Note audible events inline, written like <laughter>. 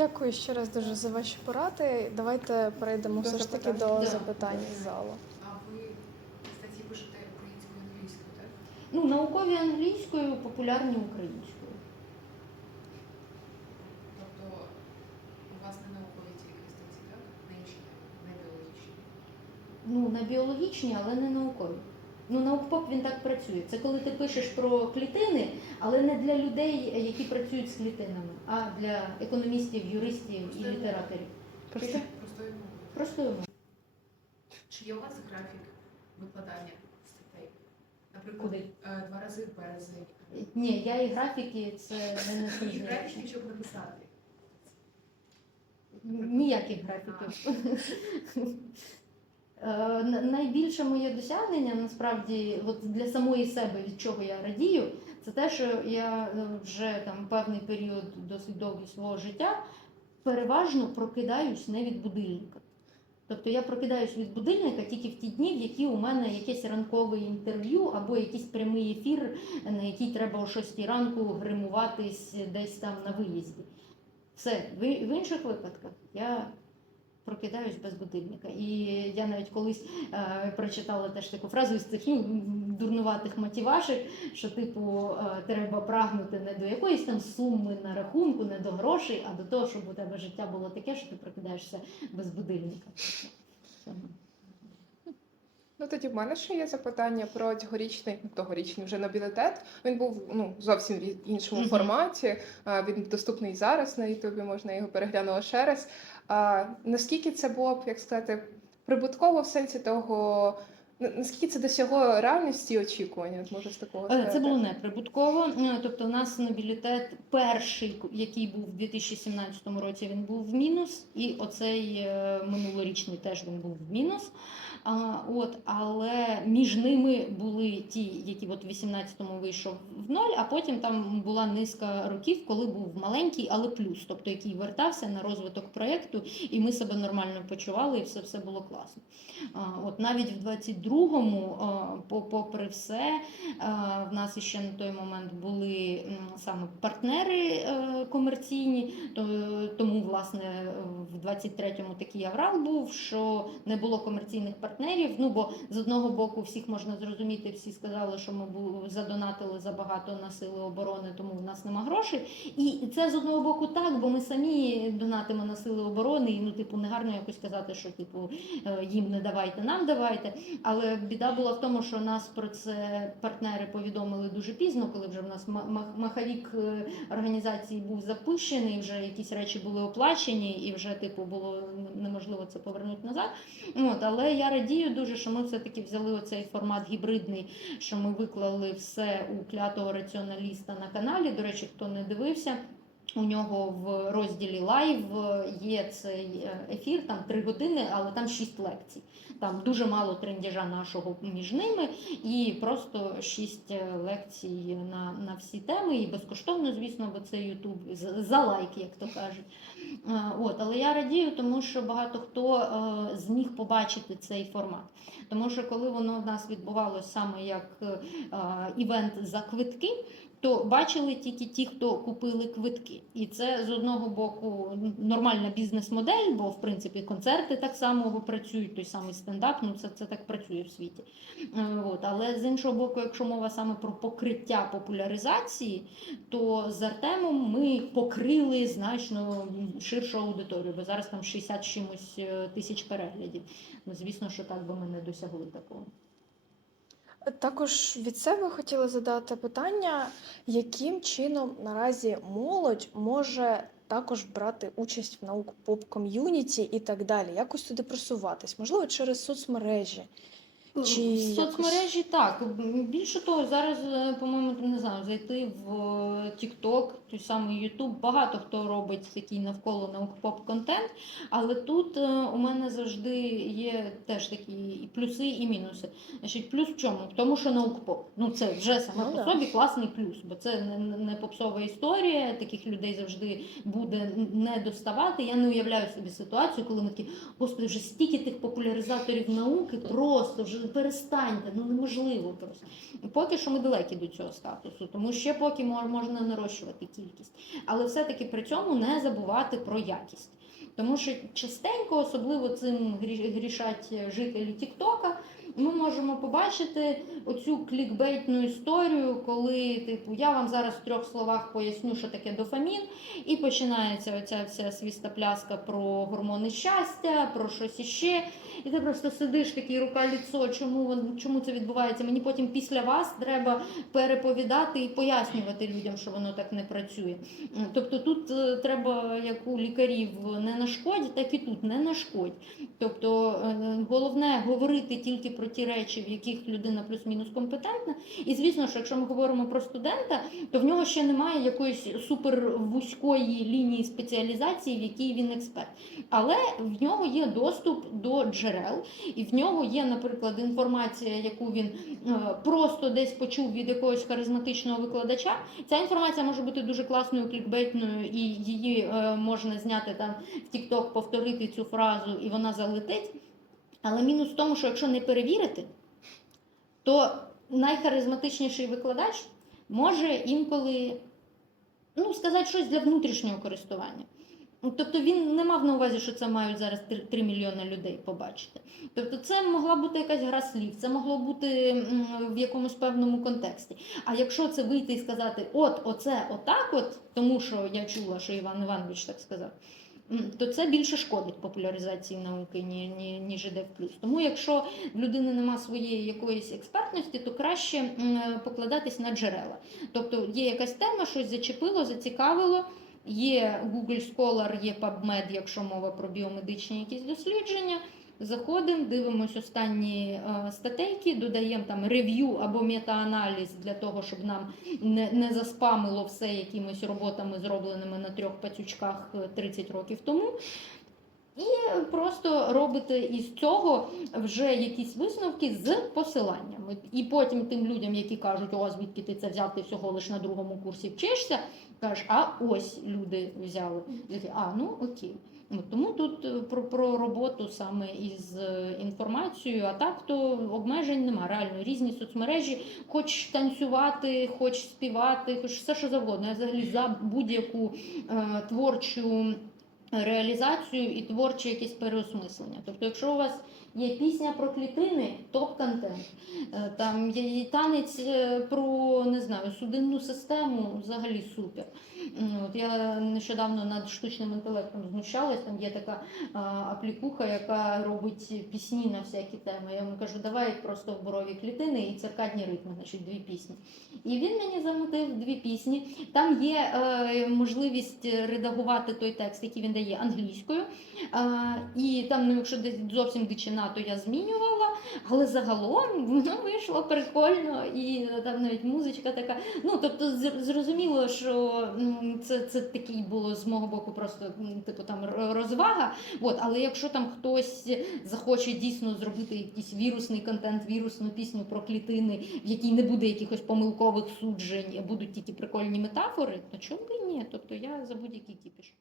Дякую ще раз дуже за ваші поради. Давайте перейдемо До все ж таки до Да. запитань з залу. А ви статті пишете українською і англійською, так? Ну, наукові англійською, популярні українською. Тобто у вас не наукові тільки статті, так? На інші не біологічні. Ну, на біологічні, але не наукові. Ну, наукпоп він так працює. Це коли ти пишеш про клітини, але не для людей, які працюють з клітинами, а для економістів, юристів і літераторів. Просто Простою мовою. Просто йому. Чи є у вас графік викладання статей? Наприклад, Куди? е, два рази в березень. Ні, я і графіки це не І графіки, щоб написати. Ніяких графіків. <laughs> Е, на- Найбільше моє досягнення насправді от для самої себе, від чого я радію, це те, що я е, вже там певний період досить довгий свого життя переважно прокидаюсь не від будильника. Тобто я прокидаюсь від будильника тільки в ті дні, в які у мене якесь ранкове інтерв'ю або якийсь прямий ефір, на який треба о 6 ранку гримуватись десь там на виїзді. Все, в інших випадках я прокидаюсь без будильника. І я навіть колись е, прочитала теж таку фразу із цих ну, дурнуватих мотивашек, що типу е, треба прагнути не до якоїсь там суми на рахунку, не до грошей, а до того, щоб у тебе життя було таке, що ти прокидаєшся без будильника. Ну тоді в мене ще є запитання про цьогорічний, ну, тогорічний вже нобілітет. Він був ну зовсім в іншому форматі. Він доступний зараз на Ютубі, можна його переглянути ще раз. Наскільки це було б, як сказати, прибутково в сенсі того, наскільки це досягло реальності очікування? От може з такого Е, сказати? Це було неприбутково. Е, Тобто, у нас нобілітет перший, який був у 2017 році, він був в мінус, і оцей е, минулорічний теж він був в мінус. А, От, але між ними були ті, які от в 18-му вийшов в ноль, а потім там була низка років, коли був маленький, але плюс, тобто який вертався на розвиток проєкту, і ми себе нормально почували, і все, все було класно. А, От навіть в 22-му, а, по- попри все, в нас ще на той момент були саме партнери е, комерційні, тому власне в 23-му такий аврал був, що не було комерційних партнерів. Ну бо з одного боку всіх можна зрозуміти, всі сказали, що ми задонатили забагато на сили оборони, тому в нас нема грошей. І це з одного боку так, бо ми самі донатимо на сили оборони, і ну, типу, негарно якось казати, що типу е, їм не давайте, нам давайте. Але біда була в тому, що нас про це партнери повідомили дуже пізно, коли вже в нас ма- ма- маховік е, організації був запущений, вже якісь речі були оплачені, і вже типу було неможливо це повернути назад. От, але я радію дуже, що ми все-таки взяли оцей формат гібридний, що ми виклали все у клятого раціоналіста на каналі. До речі, хто не дивився. У нього в розділі лайв є цей е, ефір, там три години, але там шість лекцій. Там дуже мало трендяжа нашого між ними, і просто шість е, лекцій на, на всі теми. І безкоштовно, звісно, бо це Ютуб за лайк, як то кажуть. Е, От, але я радію, тому що багато хто зміг побачити цей формат. Тому що коли воно в нас відбувалося саме як івент за квитки, то бачили тільки ті, хто купили квитки. І це з одного боку нормальна бізнес-модель, бо в принципі концерти так само працюють, той самий стендап, ну це, це так працює в світі. Е, От. Але з іншого боку, якщо мова саме про покриття популяризації, то з Артемом ми покрили значно ширшу аудиторію, бо зараз там 60 чимось е, тисяч переглядів. Ну, звісно, що так би ми не досягли такого. Також від себе хотіла задати питання, яким чином наразі молодь може також брати участь в наук поп ком'юніті і так далі, якось туди просуватись, можливо, через соцмережі. Чи в якось- соцмережі так. Більше того, зараз, е, по-моєму, не знаю, зайти в е, TikTok, той самий YouTube, багато хто робить такий навколо наук поп контент. Але тут е, у мене завжди є теж такі і плюси, і мінуси. Значить, плюс в чому? В тому, що наук поп. Ну це вже саме Ну, по да. собі класний плюс, бо це не, не попсова історія. Таких людей завжди буде не доставати. Я не уявляю собі ситуацію, коли ми такі, господи, вже стільки тих популяризаторів науки, просто вже що перестаньте, ну неможливо просто. Поки що ми далекі до цього статусу, тому ще поки можна нарощувати кількість. Але все-таки при цьому не забувати про якість. Тому що частенько, особливо цим грішать жителі Тіктока, ми можемо побачити оцю клікбейтну історію, коли типу я вам зараз в трьох словах поясню, що таке дофамін, і починається оця вся свістопляска про гормони щастя, про щось іще. І ти просто сидиш такий рука ліцо, чому чому це відбувається? Мені потім після вас треба переповідати і пояснювати людям, що воно так не працює. Тобто тут е, треба, як у лікарів, не нашкодь, так і тут не нашкодь. Тобто е, головне говорити тільки про ті речі, в яких людина плюс-мінус компетентна. І звісно, що якщо ми говоримо про студента, то в нього ще немає якоїсь супер вузької лінії спеціалізації, в якій він експерт. Але в нього є доступ до джерел, і в нього є, наприклад, інформація, яку він е, просто десь почув від якогось харизматичного викладача. Ця інформація може бути дуже класною, клікбейтною, і її е, можна зняти там в TikTok, повторити цю фразу, і вона залетить. Але мінус в тому, що якщо не перевірити, то найхаризматичніший викладач може інколи ну, сказати щось для внутрішнього користування. Тобто він не мав на увазі, що це мають зараз 3 мільйони людей побачити. Тобто це могла бути якась гра слів, це могло бути в якомусь певному контексті. А якщо це вийти і сказати, от, оце, отак, от, тому що я чула, що Іван Іванович так сказав, то це більше шкодить популяризації науки, ні, ні, ніж іде в плюс. Тому якщо в людини нема своєї якоїсь експертності, то краще покладатись на джерела. Тобто є якась тема, щось зачепило, зацікавило. Є Google Scholar, є PubMed, якщо мова про біомедичні якісь дослідження. Заходимо, дивимося останні е, статейки, додаємо там рев'ю або метааналіз для того, щоб нам не, не заспамило все якимись роботами, зробленими на трьох пацючках е, 30 років тому. І просто робите із цього вже якісь висновки з посиланнями. І потім тим людям, які кажуть, о, звідки ти це взяв, ти всього лиш на другому курсі вчишся, кажеш, а ось люди взяли. А, ну окей. Тому тут е, про, про роботу саме із е, інформацією, а так то обмежень нема. Реально різні соцмережі, хоч танцювати, хоч співати, хоч все що завгодно. Я взагалі за будь-яку е, творчу реалізацію і творче якесь переосмислення. Тобто, якщо у вас є пісня про клітини, топ-контент. Е, Там є танець е, про не знаю, судинну систему, взагалі супер. От я нещодавно над штучним інтелектом знущалась. Там є така аплікуха, яка робить пісні на всякі теми. Я йому кажу, давай просто в борові клітини і циркадні ритми, значить дві пісні. І він мені замотив дві пісні. Там є е, можливість редагувати той текст, який він дає англійською. А, і там, ну, якщо десь зовсім дичина, то я змінювала. Але загалом воно вийшло прикольно, і там навіть музичка така. Ну тобто, зрозуміло, що це, це такий було з мого боку, просто типу там розвага. От, але якщо там хтось захоче дійсно зробити якийсь вірусний контент, вірусну пісню про клітини, в якій не буде якихось помилкових суджень, будуть тільки прикольні метафори, то чому б і ні? Тобто я за будь-який кіпіш.